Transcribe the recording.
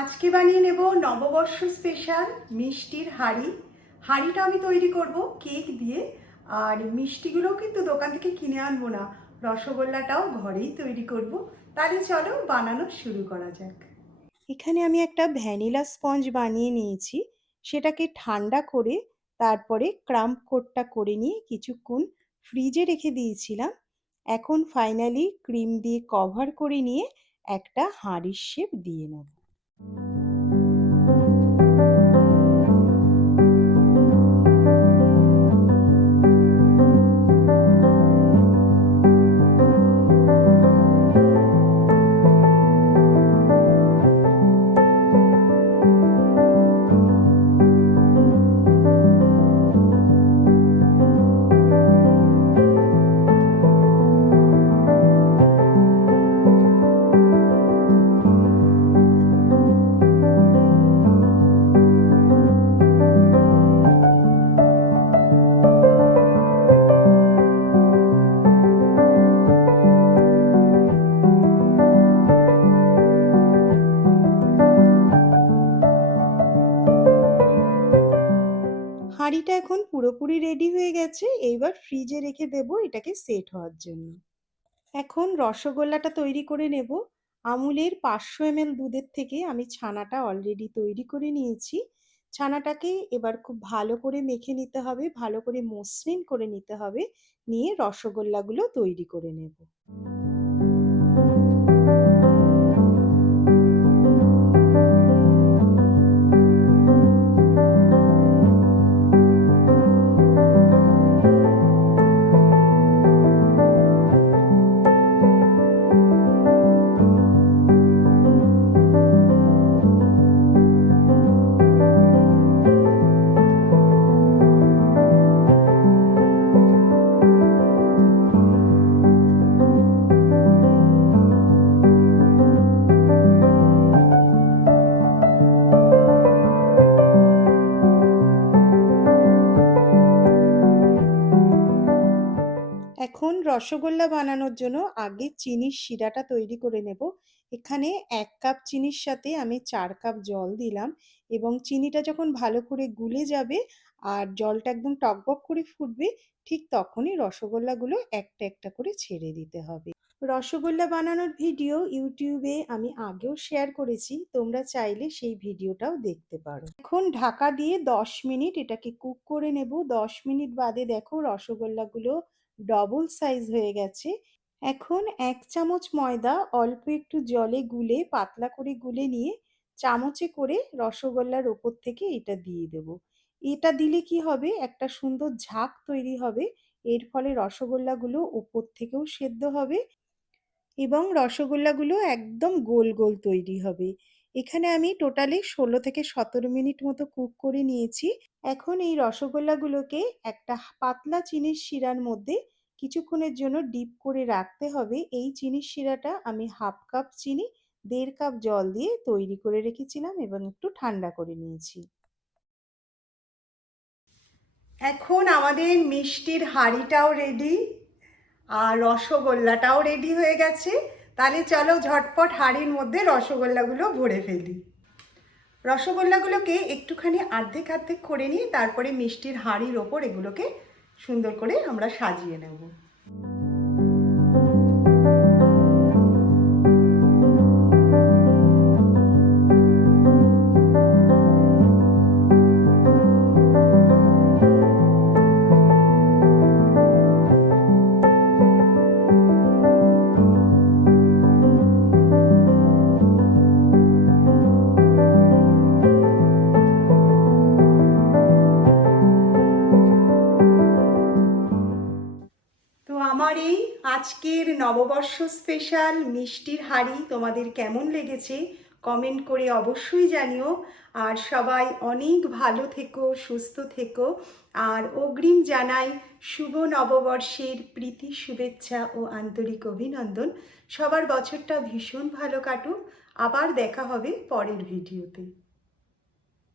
আজকে বানিয়ে নেব নববর্ষ স্পেশাল মিষ্টির হাঁড়ি। হাঁড়িটা আমি তৈরি করব কেক দিয়ে, আর মিষ্টিগুলোও কিন্তু দোকান থেকে কিনে আনবো না, রসগোল্লাটাও ঘরেই তৈরি করব। তাহলে চলো বানানো শুরু করা যাক। এখানে আমি একটা ভ্যানিলা স্পঞ্জ বানিয়ে নিয়েছি, সেটাকে ঠান্ডা করে তারপরে ক্রাম্প কোটটা করে নিয়ে কিছুক্ষণ ফ্রিজে রেখে দিয়েছিলাম। এখন ফাইনালি ক্রিম দিয়ে কভার করে নিয়ে একটা হাঁড়ির শেপ দিয়ে নেব। হাঁড়িটা এখন পুরোপুরি রেডি হয়ে গেছে, এইবার ফ্রিজে রেখে দেব এটাকে সেট হওয়ার জন্য। এখন রসগোল্লাটা তৈরি করে নেব। আমুলের 500 ml দুধের থেকে আমি ছানাটা অলরেডি তৈরি করে নিয়েছি। ছানাটাকে এবার খুব ভালো করে মেখে নিতে হবে, ভালো করে মসৃণ করে নিতে হবে, নিয়ে রসগোল্লাগুলো তৈরি করে নেব। এখন রসগোল্লা বানানোর জন্য আগে চিনির শিরাটা তৈরি করে নেব। এখানে 1 কাপ চিনির সাথে আমি 4 কাপ জল দিলাম, এবং চিনিটা যখন ভালো করে গুলে যাবে আর জলটা একদম টকবক করে ফুটবে, ঠিক তখনই রসগোল্লাগুলো একটা একটা করে ছেড়ে দিতে হবে। রসগোল্লা বানানোর ভিডিও ইউটিউবে আমি আগেও শেয়ার করেছি, তোমরা চাইলে সেই ভিডিওটাও দেখতে পারো। এখন ঢাকা দিয়ে 10 মিনিট এটাকে কুক করে নেব। 10 মিনিট বাদে দেখো রসগোল্লাগুলো ডবল সাইজ হয়ে গেছে। এখন 1 চামচ ময়দা অল্প একটু জলে গুলে পাতলা করে গুলে নিয়ে চামচে করে রসগোল্লার ওপর থেকে এটা দিয়ে দেব। এটা দিলে কি হবে, একটা সুন্দর ঝাঁক তৈরি হবে, এর ফলে রসগোল্লাগুলো ওপর থেকেও সেদ্ধ হবে এবং রসগোল্লাগুলো একদম গোল গোল তৈরি হবে। এখানে আমি টোটালি 16 থেকে 17 মিনিট মতো কুক করে নিয়েছি। এখন এই রসগোল্লাগুলোকে একটা পাতলা চিনির শিরার মধ্যে কিছুক্ষণের জন্য ডিপ করে রাখতে হবে। এই চিনির শিরাটা আমি 1/2 কাপ চিনি 1.5 কাপ জল দিয়ে তৈরি করে রেখেছিলাম এবং একটু ঠান্ডা করে নিয়েছি। এখন আমাদের মিষ্টির হাঁড়িটাও রেডি আর রসগোল্লাটাও রেডি হয়ে গেছে। তাহলে চলো ঝটপট হাঁড়ির মধ্যে রসগোল্লাগুলো ভরে ফেলি। রসগোল্লাগুলোকে একটুখানি অর্ধেক অর্ধেক করে নিয়ে তারপরে মিষ্টির হাঁড়ির ওপর এগুলোকে সুন্দর করে আমরা সাজিয়ে নেব। আমার এই আজকের নববর্ষ স্পেশাল মিষ্টির হাঁড়ি তোমাদের কেমন লেগেছে কমেন্ট করে অবশ্যই জানিও। আর সবাই অনেক ভালো থেকো, সুস্থ থেকো, আর অগ্রিম জানাই শুভ নববর্ষের প্রীতি, শুভেচ্ছা ও আন্তরিক অভিনন্দন। সবার বছরটা ভীষণ ভালো কাটুক। আবার দেখা হবে পরের ভিডিওতে।